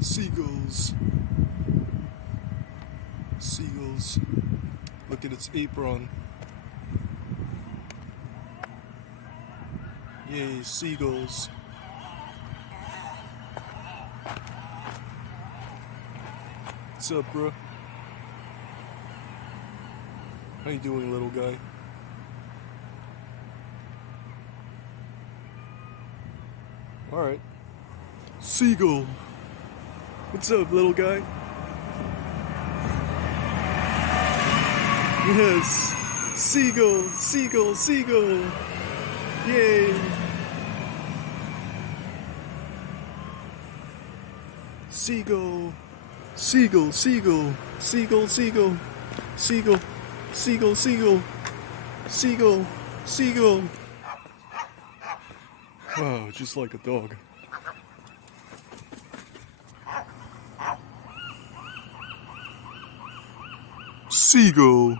Seagulls. Seagulls. Look at its apron. Yay, seagulls. What's up, bro? How you doing, little guy? Alright. Seagull. What's up, little guy? Yes. Seagull, seagull, seagull. Yay. Seagull. Seagull, seagull. Seagull, seagull. Seagull. Seagull, seagull. Seagull. Seagull. Wow, just like a dog. Seagull.